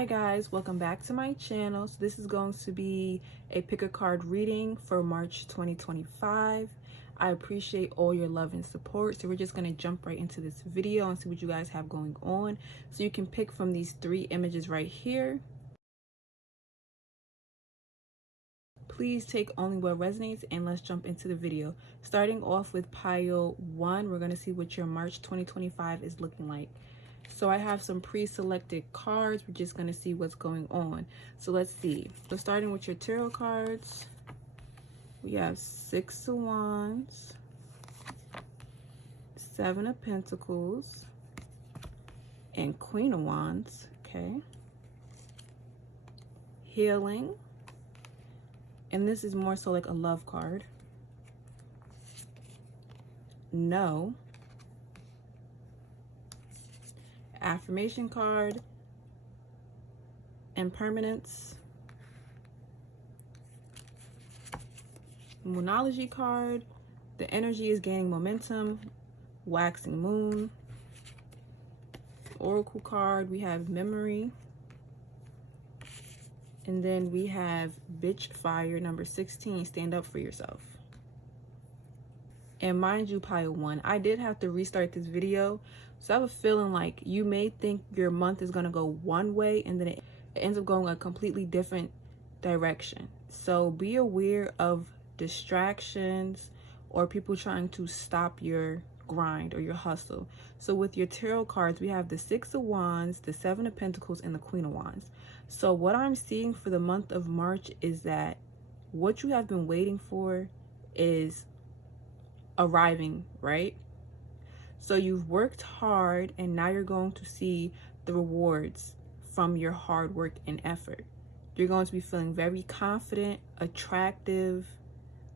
Hi guys, welcome back to my channel. So this is going to be a pick a card reading for March 2025. I appreciate all your love and support. So we're just going to jump right into this video and see what you guys have going on. So you can pick from these three images right here. Please take only what resonates and let's jump into the video. Starting off with pile 1, we're going to see what your March 2025 is looking like. So I have some pre-selected cards. We're just going to see what's going on. So let's see. So starting with your tarot cards, we have 6 of Wands, 7 of Pentacles, and Queen of Wands. Okay. Healing. And this is more so like a love card. No. Affirmation card. Impermanence. Moonology card. The energy is gaining momentum. Waxing moon. Oracle card. We have memory. And then we have Bitch Fire, number 16, stand up for yourself. And mind you, pile 1, I did have to restart this video. So I have a feeling like you may think your month is going to go one way and then it ends up going a completely different direction. So be aware of distractions or people trying to stop your grind or your hustle. So with your tarot cards, we have the 6 of Wands, the 7 of Pentacles, and the Queen of Wands. So what I'm seeing for the month of March is that what you have been waiting for is arriving, right? So you've worked hard and now you're going to see the rewards from your hard work and effort. You're going to be feeling very confident, attractive,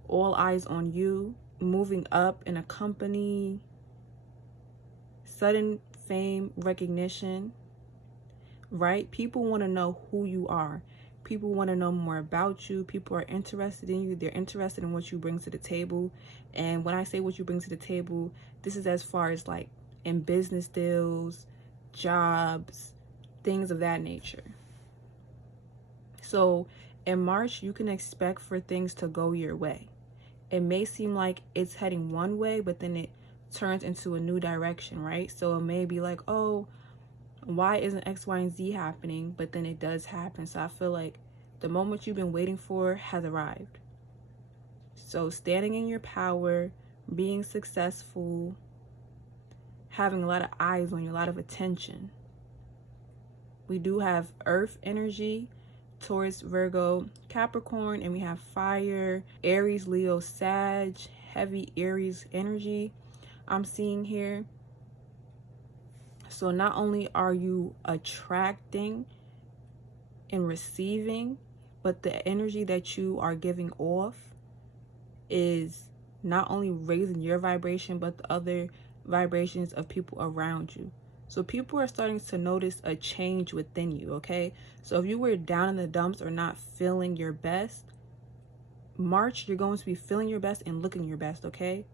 all eyes on you, moving up in a company, sudden fame, recognition, right? People want to know who you are. People want to know more about you. People are interested in you. They're interested in what you bring to the table. And when I say what you bring to the table, this is as far as like in business deals, jobs, things of that nature. So in March, you can expect for things to go your way. It may seem like it's heading one way, but then it turns into a new direction, right? So it may be like, oh, why isn't X, Y, and Z happening? But then it does happen. So I feel like the moment you've been waiting for has arrived. So standing in your power, being successful, having a lot of eyes on you, a lot of attention. We do have Earth energy, Taurus, Virgo, Capricorn, and we have fire, Aries, Leo, Sag, heavy Aries energy I'm seeing here. So not only are you attracting and receiving, but the energy that you are giving off is not only raising your vibration, but the other vibrations of people around you. So people are starting to notice a change within you, okay? So if you were down in the dumps or not feeling your best, March, you're going to be feeling your best and looking your best, okay?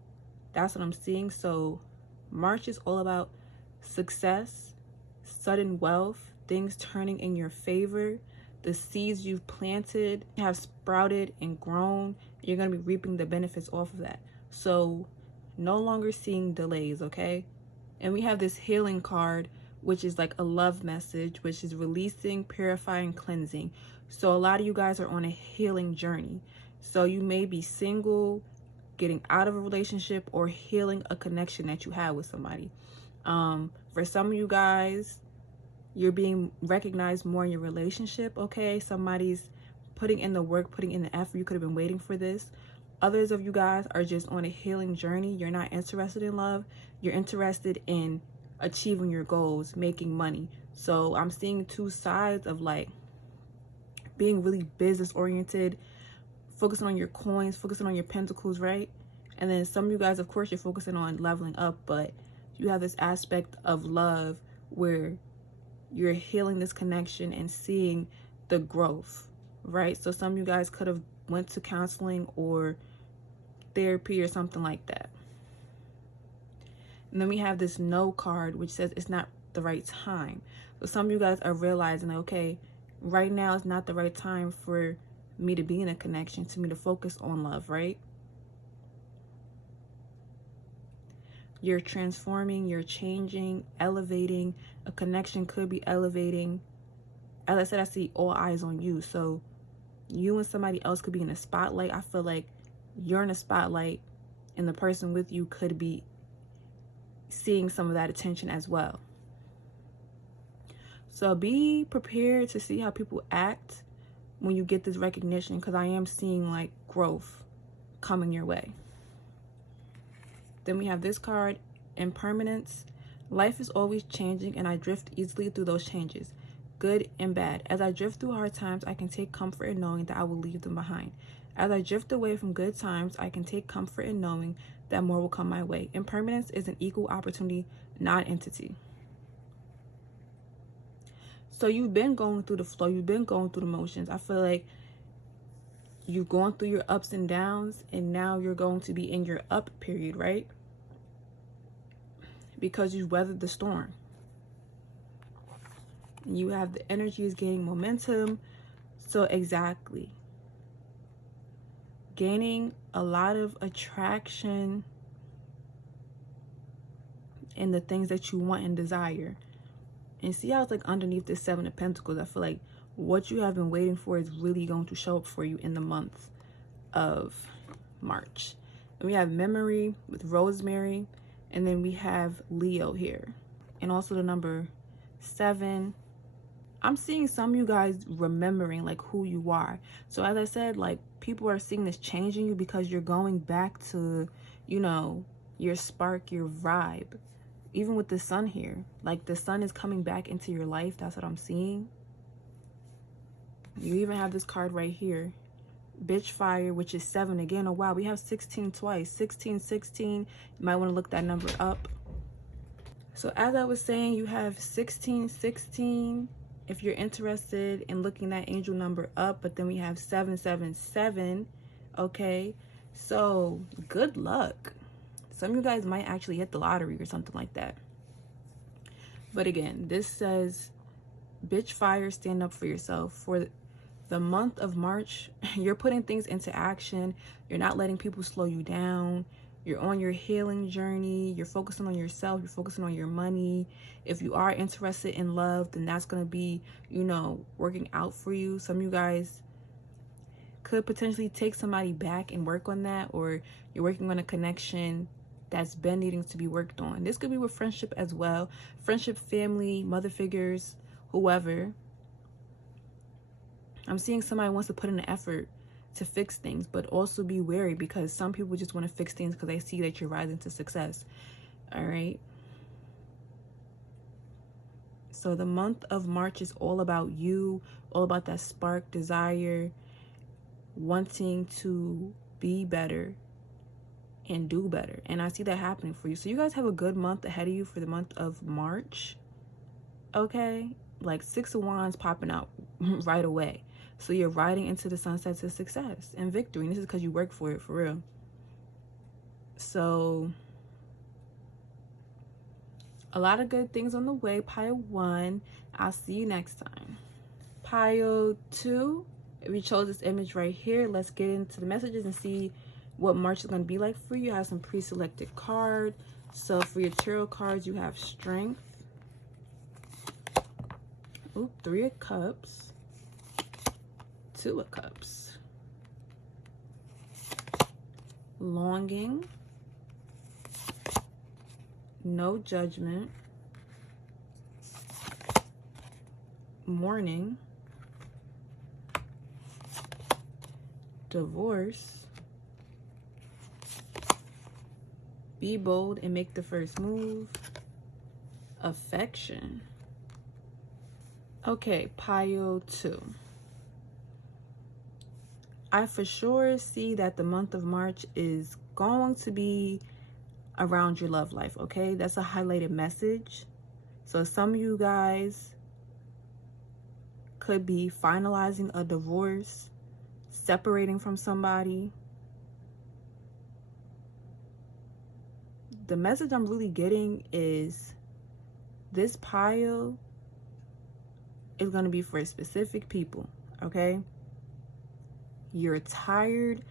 That's what I'm seeing. So March is all about success, sudden wealth, things turning in your favor. The seeds you've planted have sprouted and grown. You're going to be reaping the benefits off of that. So no longer seeing delays, okay? And we have this healing card, which is like a love message, which is releasing, purifying, cleansing. So a lot of you guys are on a healing journey. So you may be single, getting out of a relationship, or healing a connection that you have with somebody. For some of you guys, you're being recognized more in your relationship, okay? Somebody's putting in the work, putting in the effort. You could have been waiting for this. Others of you guys are just on a healing journey. You're not interested in love. You're interested in achieving your goals, making money. So I'm seeing two sides of like being really business oriented, focusing on your coins, focusing on your pentacles, right? And then some of you guys, of course, you're focusing on leveling up, but you have this aspect of love where you're healing this connection and seeing the growth, right? So some of you guys could have went to counseling or therapy or something like that. And then we have this no card, which says it's not the right time. So some of you guys are realizing, like, okay, right now is not the right time for me to be in a connection, to me to focus on love, right? You're transforming, you're changing, elevating. A connection could be elevating. As I said, I see all eyes on you. So you and somebody else could be in a spotlight. I feel like you're in a spotlight and the person with you could be seeing some of that attention as well. So be prepared to see how people act when you get this recognition, because I am seeing like growth coming your way. Then we have this card, impermanence. Life is always changing and I drift easily through those changes, good and bad. As I drift through hard times, I can take comfort in knowing that I will leave them behind. As I drift away from good times, I can take comfort in knowing that more will come my way. Impermanence is an equal opportunity non-entity. So you've been going through the flow, you've been going through the motions. I feel like you've gone through your ups and downs, and now you're going to be in your up period, right? Because you've weathered the storm. You have the energy is gaining momentum. So exactly. Gaining a lot of attraction in the things that you want and desire. And see how it's like underneath this Seven of Pentacles. I feel like what you have been waiting for is really going to show up for you in the month of March. And we have memory with Rosemary. And then we have Leo here. And also the number 7. I'm seeing some of you guys remembering like who you are. So as I said, like people are seeing this change in you because you're going back to, you know, your spark, your vibe. Even with the sun here, like the sun is coming back into your life. That's what I'm seeing. You even have this card right here, Bitch Fire, which is 7 again. Oh wow, we have 16 twice. 16, 16. You might want to look that number up. So as I was saying, you have 16, 16 if you're interested in looking that angel number up. But then we have 777. Okay, so good luck. Some of you guys might actually hit the lottery or something like that. But again, this says, Bitch Fire, stand up for yourself. For the month of March, you're putting things into action. You're not letting people slow you down. You're on your healing journey. You're focusing on yourself. You're focusing on your money. If you are interested in love, then that's going to be, you know, working out for you. Some of you guys could potentially take somebody back and work on that, or you're working on a connection that's been needing to be worked on. This could be with friendship as well. Friendship, family, mother figures, whoever. I'm seeing somebody wants to put in an effort to fix things, but also be wary because some people just want to fix things because they see that you're rising to success. All right. So the month of March is all about you, all about that spark, desire, wanting to be better and do better. And I see that happening for you. So you guys have a good month ahead of you for the month of March. Okay, like 6 of Wands popping out right away. So you're riding into the sunset to success and victory. And this is because you work for it, for real. So a lot of good things on the way. Pile 1, I'll see you next time. Pile 2, if you chose this image right here, let's get into the messages and see what March is going to be like for you. I have some pre-selected cards. So for your tarot cards, you have Strength. Ooh, 3 of Cups. 2 of Cups. Longing. No Judgment. Mourning. Divorce. Be bold and make the first move. Affection. Okay, pile 2. I for sure see that the month of March is going to be around your love life, okay? That's a highlighted message. So some of you guys could be finalizing a divorce, separating from somebody. The message I'm really getting is This pile is going to be for specific people, okay? You're tired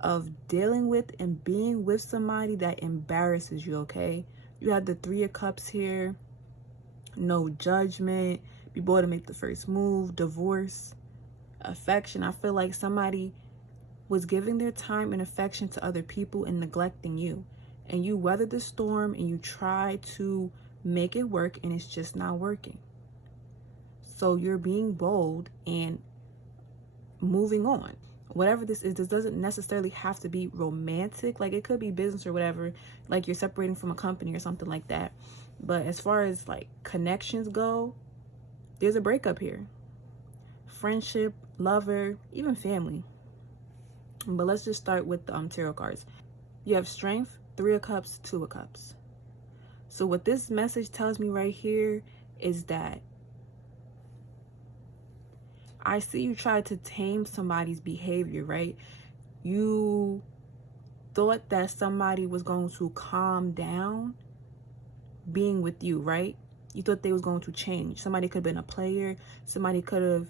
of dealing with and being with somebody that embarrasses you, okay? You have the Three of Cups here. No judgment. Be bold to make the first move. Divorce. Affection. I feel like somebody was giving their time and affection to other people and neglecting you. And you weathered the storm and you tried to make it work and it's just not working. So you're being bold and moving on. Whatever this is, this doesn't necessarily have to be romantic. Like, it could be business or whatever. Like, you're separating from a company or something like that. But as far as like connections go, there's a breakup here. Friendship, lover, even family. But let's just start with the tarot cards. You have Strength, Three of Cups, Two of Cups. So what this message tells me right here is that I see you try to tame somebody's behavior, right? You thought that somebody was going to calm down being with you, right? You thought they was going to change. Somebody could have been a player. Somebody could have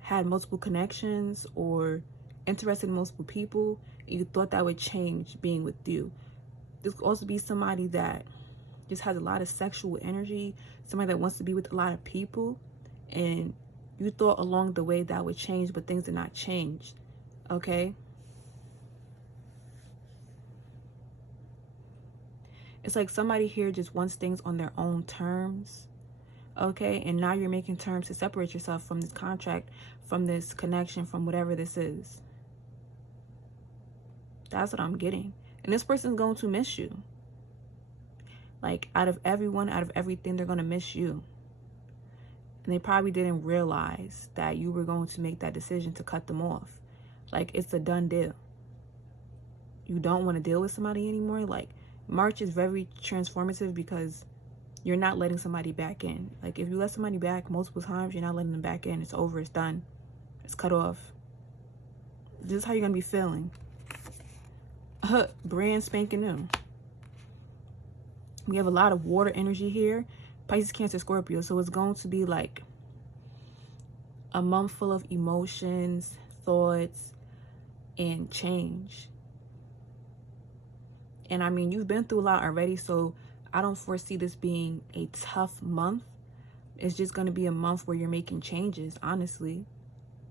had multiple connections or interested in multiple people. You thought that would change being with you. This could also be somebody that just has a lot of sexual energy, somebody that wants to be with a lot of people, and you thought along the way that would change, but things did not change, okay? It's like somebody here just wants things on their own terms, okay? And now you're making terms to separate yourself from this contract, from this connection, from whatever this is. That's what I'm getting. And this person's going to miss you. Like, out of everyone, out of everything, they're going to miss you. And they probably didn't realize that you were going to make that decision to cut them off. Like, it's a done deal. You don't want to deal with somebody anymore. Like, March is very transformative because you're not letting somebody back in. Like, if you let somebody back multiple times, you're not letting them back in. It's over. It's done. It's cut off. This is how you're going to be feeling. Brand spanking new. We have a lot of water energy here. Pisces, Cancer, Scorpio. So it's going to be like a month full of emotions, thoughts, and change. And I mean, you've been through a lot already, so I don't foresee this being a tough month. It's just going to be a month where you're making changes, honestly.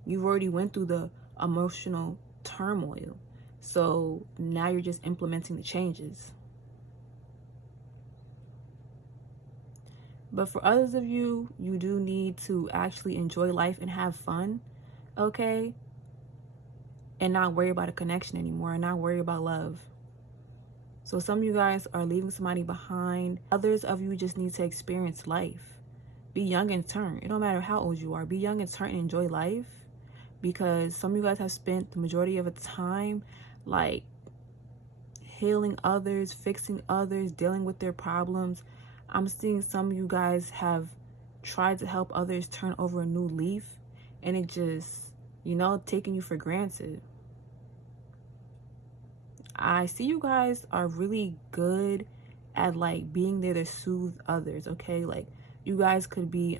You've already went through the emotional turmoil. So now you're just implementing the changes. But for others of you, you do need to actually enjoy life and have fun, okay? And not worry about a connection anymore, and not worry about love. So some of you guys are leaving somebody behind. Others of you just need to experience life. Be young and turn. It don't matter how old you are. Be young and turn and enjoy life. Because some of you guys have spent the majority of the time like healing others, fixing others, dealing with their problems. I'm seeing some of you guys have tried to help others turn over a new leaf, and it just, you know, taking you for granted. I see you guys are really good at like being there to soothe others, okay? Like, you guys could be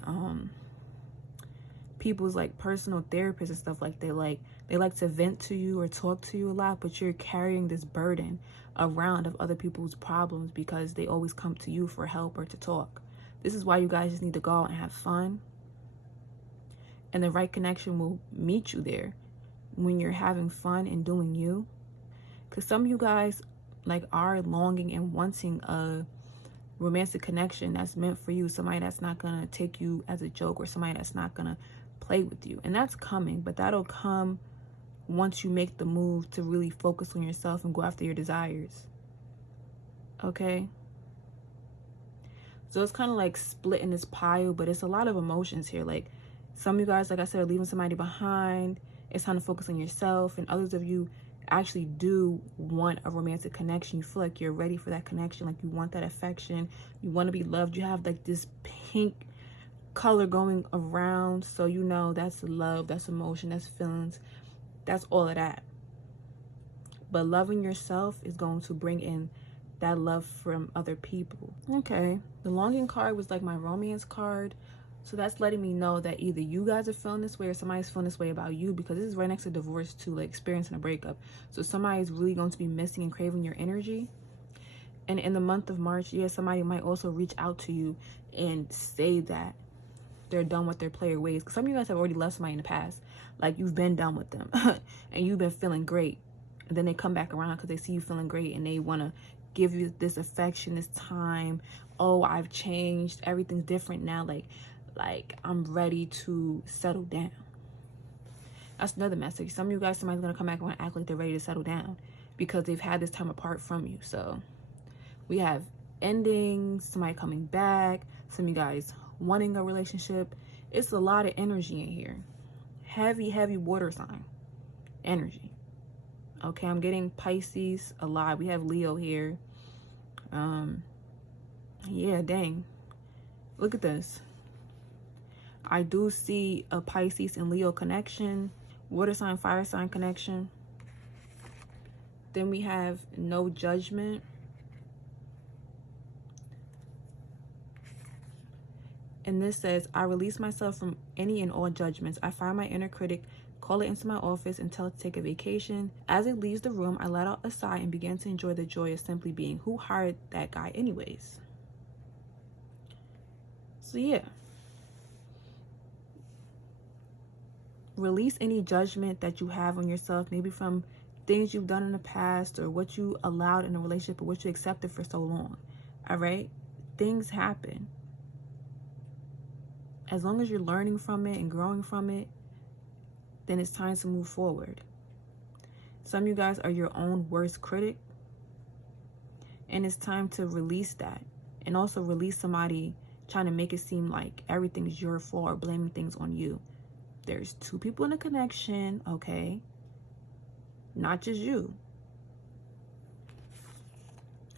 people's like personal therapists and stuff like that. They like to vent to you or talk to you a lot, but you're carrying this burden around of other people's problems because they always come to you for help or to talk. This is why you guys just need to go out and have fun. And the right connection will meet you there when you're having fun and doing you. Because some of you guys like are longing and wanting a romantic connection that's meant for you. Somebody that's not going to take you as a joke, or somebody that's not going to play with you. And that's coming, but that'll come once you make the move to really focus on yourself and go after your desires. Okay? So it's kind of like splitting this pile, but it's a lot of emotions here. Like, some of you guys, like I said, are leaving somebody behind. It's time to focus on yourself. And others of you actually do want a romantic connection. You feel like you're ready for that connection. Like, you want that affection. You want to be loved. You have like this pink color going around. So you know that's love, that's emotion, that's feelings. That's all of that. But loving yourself is going to bring in that love from other people. Okay, The longing card was like my romance card. So that's letting me know that either you guys are feeling this way or somebody's feeling this way about you, because this is right next to divorce too, like experiencing a breakup. So somebody's really going to be missing and craving your energy. And in the month of March, yeah, somebody might also reach out to you and say that they're done with their player ways. Because some of you guys have already left somebody in the past. Like, you've been done with them and you've been feeling great. And then they come back around because they see you feeling great and they want to give you this affection, this time. Oh, I've changed. Everything's different now. Like I'm ready to settle down. That's another message. Some of you guys, somebody's going to come back and act like they're ready to settle down because they've had this time apart from you. So we have endings, somebody coming back, some of you guys wanting a relationship. It's a lot of energy in here. Heavy water sign energy. Okay, I'm getting Pisces a lot. We have Leo here. Yeah, dang. Look at this. I do see a Pisces and Leo connection. Water sign, fire sign connection. Then we have no judgment. And this says, I release myself from any and all judgments. I find my inner critic, call it into my office, and tell it to take a vacation. As it leaves the room, I let out a sigh and begin to enjoy the joy of simply being. Who hired that guy anyways? So yeah. Release any judgment that you have on yourself, maybe from things you've done in the past or what you allowed in a relationship or what you accepted for so long. All right? Things happen. As long as you're learning from it and growing from it, then it's time to move forward. Some of you guys are your own worst critic, and it's time to release that. And also release somebody trying to make it seem like everything's your fault or blaming things on you. There's two people in a connection, okay? Not just you.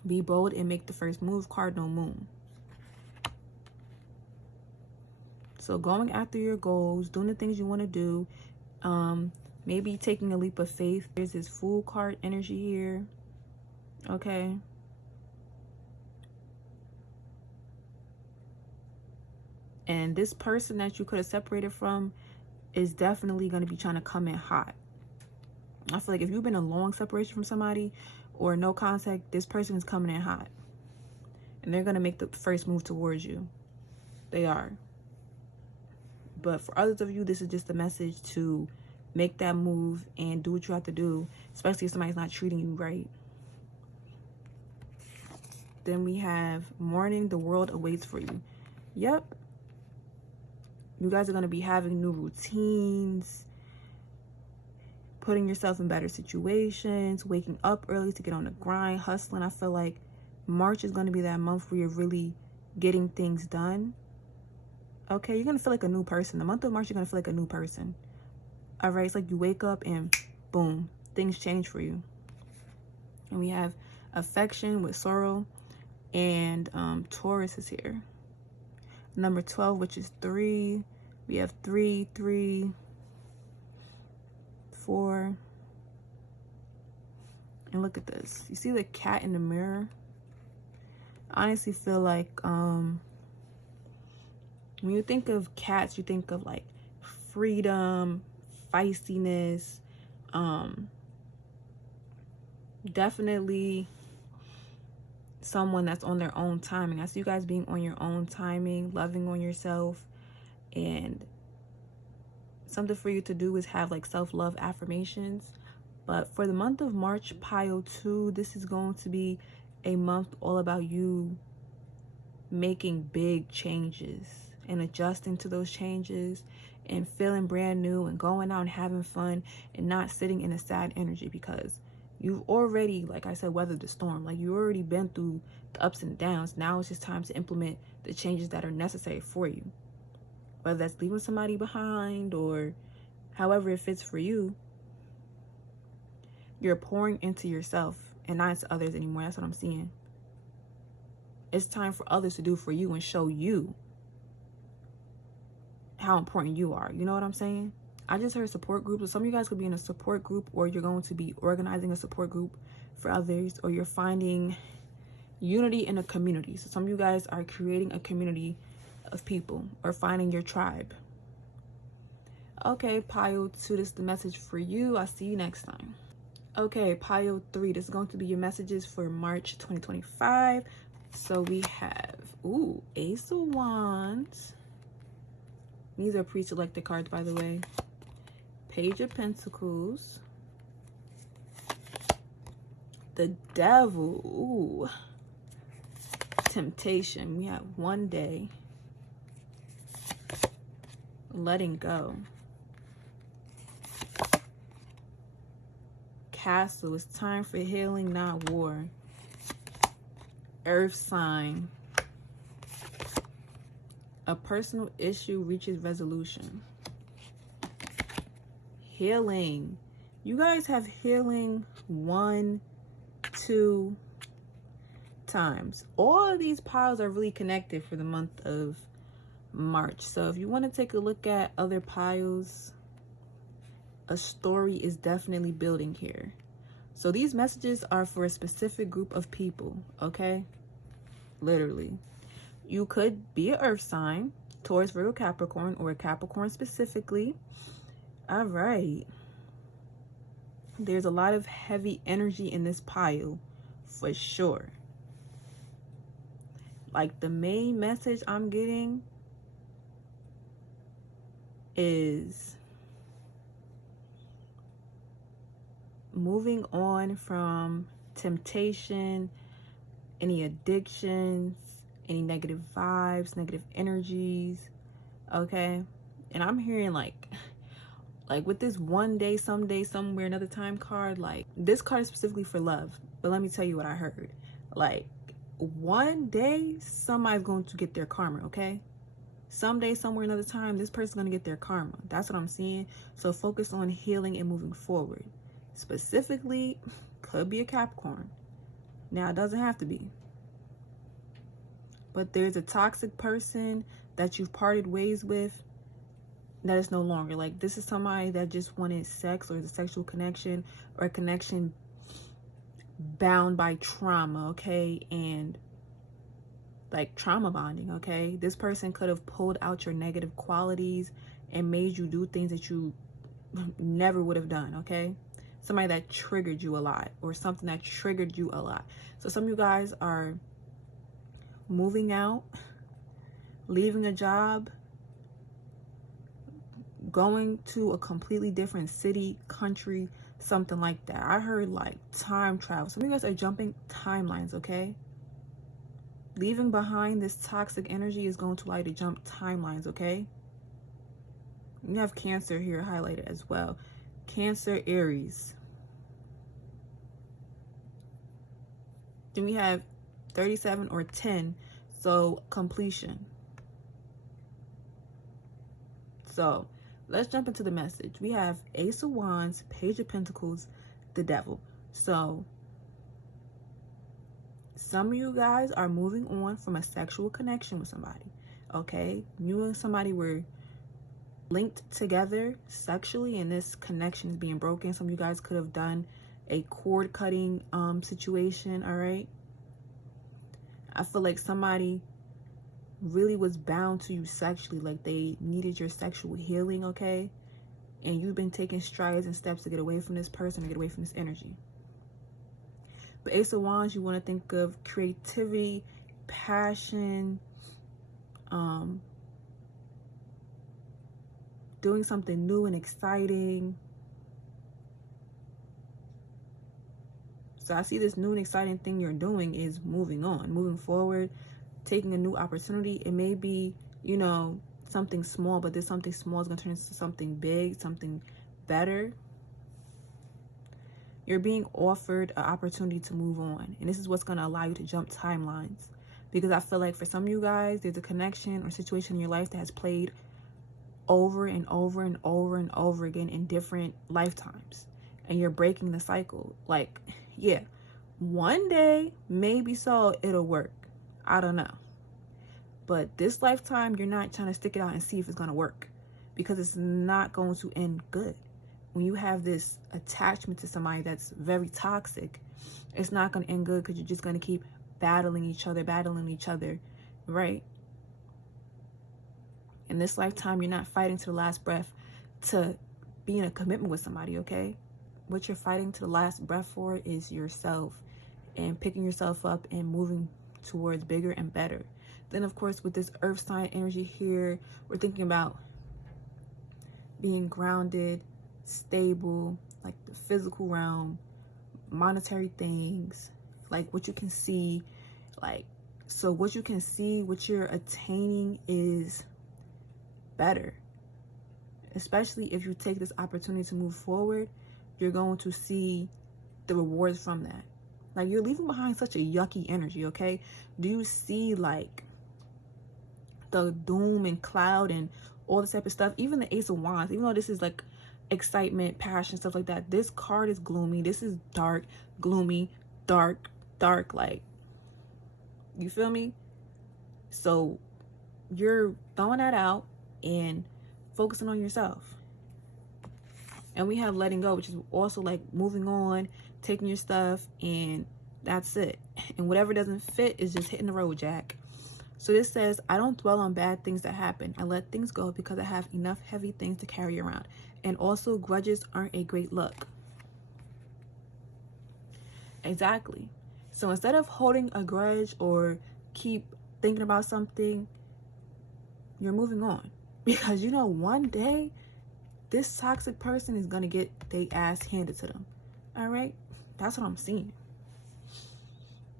Be bold and make the first move. Cardinal Moon. So going after your goals, doing the things you want to do, maybe taking a leap of faith. There's this Fool card energy here, okay? And this person that you could have separated from is definitely going to be trying to come in hot. I feel like if you've been in a long separation from somebody or no contact, this person is coming in hot. And they're going to make the first move towards you. They are. But for others of you, this is just a message to make that move and do what you have to do, especially if somebody's not treating you right. Then we have Morning, the world awaits for you. Yep. You guys are going to be having new routines, putting yourself in better situations, waking up early to get on the grind, hustling. I feel like March is going to be that month where you're really getting things done. Okay, you're going to feel like a new person. The month of March, you're going to feel like a new person. All right, it's like you wake up and boom, things change for you. And we have affection with sorrow, and Taurus is here. Number 12, which is 3. We have 3, 3, 4. And look at this. You see the cat in the mirror? I honestly feel like when you think of cats, you think of like freedom, feistiness, definitely someone that's on their own timing. I see you guys being on your own timing, loving on yourself, and something for you to do is have like self-love affirmations. But for the month of March, pile 2, this is going to be a month all about you making big changes and adjusting to those changes and feeling brand new and going out and having fun and not sitting in a sad energy, because you've already, like I said, weathered the storm. Like, you already been through the ups and downs. Now it's just time to implement the changes that are necessary for you. Whether that's leaving somebody behind or however it fits for you, you're pouring into yourself and not into others anymore. That's what I'm seeing. It's time for others to do for you and show you how important you are. You know what I'm saying? I just heard support groups. So some of you guys could be in a support group, or you're going to be organizing a support group for others, or you're finding unity in a community. So some of you guys are creating a community of people or finding your tribe. Okay, pile 2, this is the message for you. I'll see you next time. Okay, pile 3, this is going to be your messages for March 2025. So we have, ooh, Ace of Wands. These are pre-selected cards, by the way. Page of Pentacles. The Devil. Ooh. Temptation. We have one day. Letting go. Castle. It's time for healing, not war. Earth sign. A personal issue reaches resolution. Healing. You guys have healing 1, 2 times. All of these piles are really connected for the month of March. So if you want to take a look at other piles, a story is definitely building here. So these messages are for a specific group of people, okay? Literally. You could be an earth sign, Taurus, Virgo, Capricorn, or a Capricorn specifically. All right. There's a lot of heavy energy in this pile, for sure. Like, the main message I'm getting is moving on from temptation, any addictions, any negative vibes, negative energies, okay? And I'm hearing like with this one day, someday, somewhere, another time card, like this card is specifically for love. But let me tell you what I heard. Like, one day, somebody's going to get their karma, okay? Someday, somewhere, another time, this person's going to get their karma. That's what I'm seeing. So focus on healing and moving forward. Specifically, could be a Capricorn. Now, it doesn't have to be. But there's a toxic person that you've parted ways with that is no longer. Like, this is somebody that just wanted sex, or the sexual connection, or a connection bound by trauma, okay? And like trauma bonding, okay? This person could have pulled out your negative qualities and made you do things that you never would have done, okay? Somebody that triggered you a lot, or something that triggered you a lot. So some of you guys are moving out, leaving a job, going to a completely different city, country, something like that. I heard like time travel. Some of you guys are jumping timelines, okay? Leaving behind this toxic energy is going to allow you to jump timelines, okay? You have Cancer here highlighted as well. Cancer, Aries. Then we have 37 or 10, so completion. So let's jump into the message. We have Ace of Wands, Page of Pentacles, the Devil. So some of you guys are moving on from a sexual connection with somebody, okay? You and somebody were linked together sexually, and this connection is being broken. Some of you guys could have done a cord cutting situation, all right? I feel like somebody really was bound to you sexually, like they needed your sexual healing, okay? And you've been taking strides and steps to get away from this person, to get away from this energy. But Ace of Wands, you want to think of creativity, passion, doing something new and exciting. So I see this new and exciting thing you're doing is moving on, moving forward, taking a new opportunity. It may be, you know, something small, but this something small is going to turn into something big, something better. You're being offered an opportunity to move on. And this is what's going to allow you to jump timelines. Because I feel like for some of you guys, there's a connection or situation in your life that has played over and over and over and over again in different lifetimes. And you're breaking the cycle. Like, yeah, one day, maybe so, it'll work. I don't know. But this lifetime, you're not trying to stick it out and see if it's going to work. Because it's not going to end good. When you have this attachment to somebody that's very toxic, it's not going to end good because you're just going to keep battling each other, right? In this lifetime, you're not fighting to the last breath to be in a commitment with somebody, okay? What you're fighting to the last breath for is yourself, and picking yourself up and moving towards bigger and better. Then, of course, with this earth sign energy here, we're thinking about being grounded, stable, like the physical realm, monetary things, like what you can see. Like, so what you can see, what you're attaining is better. Especially if you take this opportunity to move forward, you're going to see the rewards from that. Like, you're leaving behind such a yucky energy, okay? Do you see, like, the doom and cloud and all this type of stuff? Even the Ace of Wands, even though this is, like, excitement, passion, stuff like that, this card is gloomy. This is dark, gloomy, dark, like, you feel me? So, you're throwing that out and focusing on yourself. And we have letting go, which is also like moving on, taking your stuff, and that's it. And whatever doesn't fit is just hitting the road, Jack. So this says, I don't dwell on bad things that happen. I let things go because I have enough heavy things to carry around. And also, grudges aren't a great look. Exactly. So instead of holding a grudge or keep thinking about something, you're moving on. Because you know, one day, this toxic person is going to get their ass handed to them. All right? That's what I'm seeing.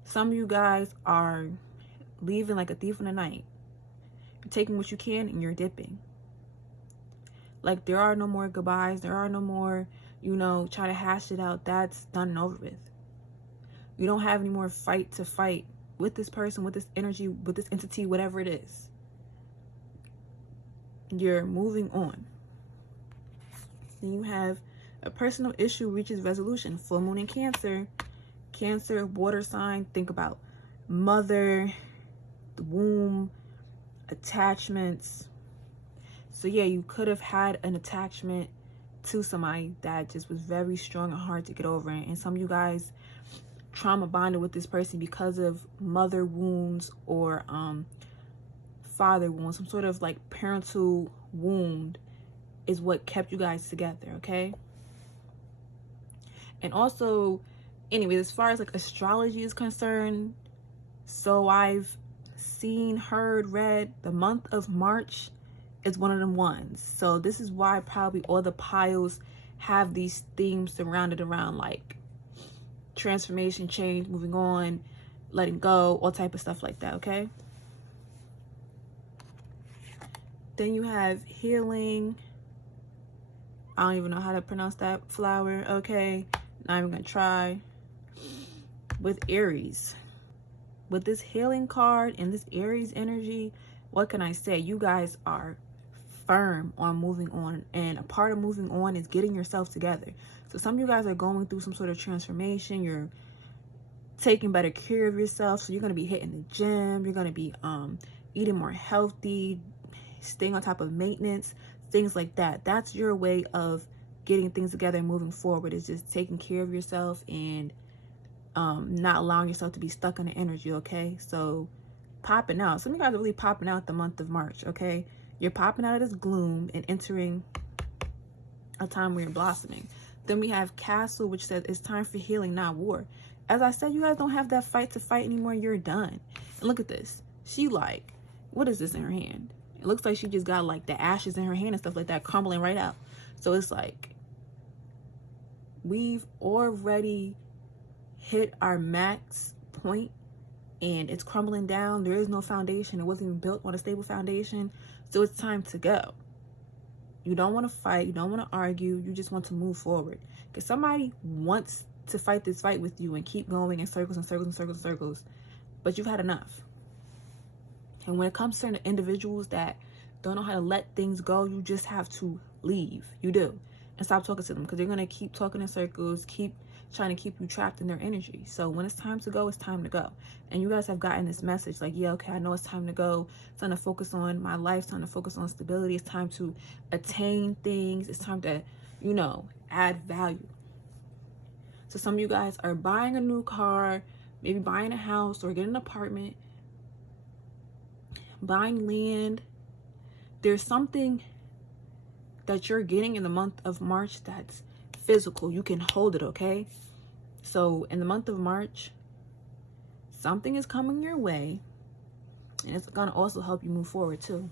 Some of you guys are leaving like a thief in the night. You're taking what you can and you're dipping. Like, there are no more goodbyes. There are no more, you know, try to hash it out. That's done and over with. You don't have any more fight to fight with this person, with this energy, with this entity, whatever it is. You're moving on. Then you have a personal issue reaches resolution. Full moon in Cancer. Cancer, water sign. Think about mother, the womb, attachments. So yeah, you could have had an attachment to somebody that just was very strong and hard to get over. And some of you guys trauma bonded with this person because of mother wounds or father wounds. Some sort of like parental wound is what kept you guys together, okay? And also, anyway, as far as like astrology is concerned, so I've seen, heard, read, the month of March is one of them ones. So this is why probably all the piles have these themes surrounded around like transformation, change, moving on, letting go, all type of stuff like that, okay? Then you have healing. I don't even know how to pronounce that flower, okay? Not even gonna try. With Aries. With this healing card and this Aries energy, what can I say? You guys are firm on moving on. And a part of moving on is getting yourself together. So some of you guys are going through some sort of transformation. You're taking better care of yourself. So you're going to be hitting the gym. You're going to be eating more healthy, staying on top of maintenance, things like that. That's your way of getting things together and moving forward, is just taking care of yourself and not allowing yourself to be stuck in the energy, okay? So popping out. Some of you guys are really popping out the month of March, okay? You're popping out of this gloom and entering a time where you're blossoming. Then we have Castle, which says it's time for healing, not war. As I said, you guys don't have that fight to fight anymore. You're done. And look at this. She like, what is this in her hand? It looks like she just got like the ashes in her hand and stuff like that crumbling right out. So it's like, we've already hit our max point and it's crumbling down. There is no foundation. It wasn't even built on a stable foundation. So it's time to go. You don't want to fight. You don't want to argue. You just want to move forward. Because somebody wants to fight this fight with you and keep going in circles and circles and circles and circles. But you've had enough. And when it comes to certain individuals that don't know how to let things go, you just have to leave. You do. And stop talking to them, because they're going to keep talking in circles, keep trying to keep you trapped in their energy. So when it's time to go, it's time to go. And you guys have gotten this message like, yeah, okay, I know it's time to go. It's time to focus on my life. It's time to focus on stability. It's time to attain things. It's time to, you know, add value. So some of you guys are buying a new car, maybe buying a house or getting an apartment, buying land. There's something that you're getting in the month of March that's physical. You can hold it, okay? So in the month of March, something is coming your way, and it's gonna also help you move forward too.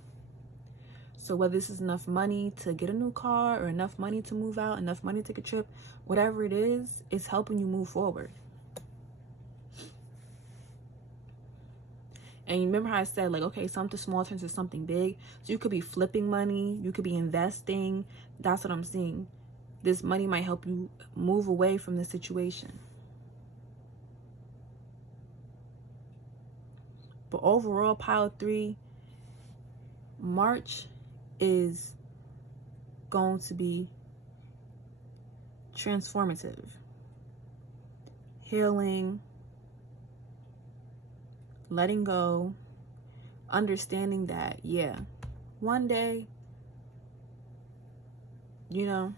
So whether this is enough money to get a new car or enough money to move out, enough money to take a trip, whatever it is, it's helping you move forward. And you remember how I said, like, okay, something small turns into something big. So you could be flipping money, you could be investing. That's what I'm seeing. This money might help you move away from the situation. But overall, pile 3, March is going to be transformative, healing, letting go, understanding that, yeah, one day, you know,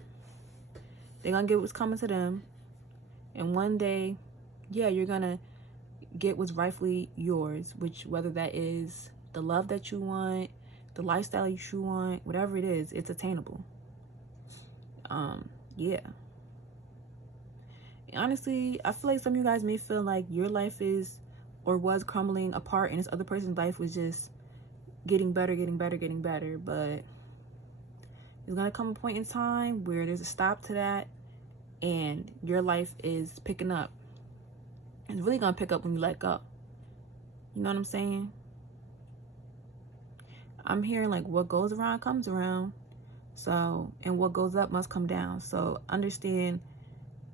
they're gonna get what's coming to them, and one day, yeah, you're gonna get what's rightfully yours, which, whether that is the love that you want, the lifestyle you want, whatever it is, it's attainable. Yeah. Honestly, I feel like some of you guys may feel like your life is or was crumbling apart and this other person's life was just getting better, but there's gonna come a point in time where there's a stop to that and your life is picking up. It's really gonna pick up when you let go. You know what I'm saying? I'm hearing like what goes around comes around. So, and what goes up must come down. So understand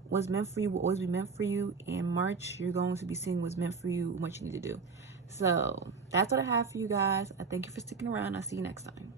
what's meant for you will always be meant for you. In March, you're going to be seeing what's meant for you and what you need to do. So that's what I have for you guys. I thank you for sticking around. I'll see you next time.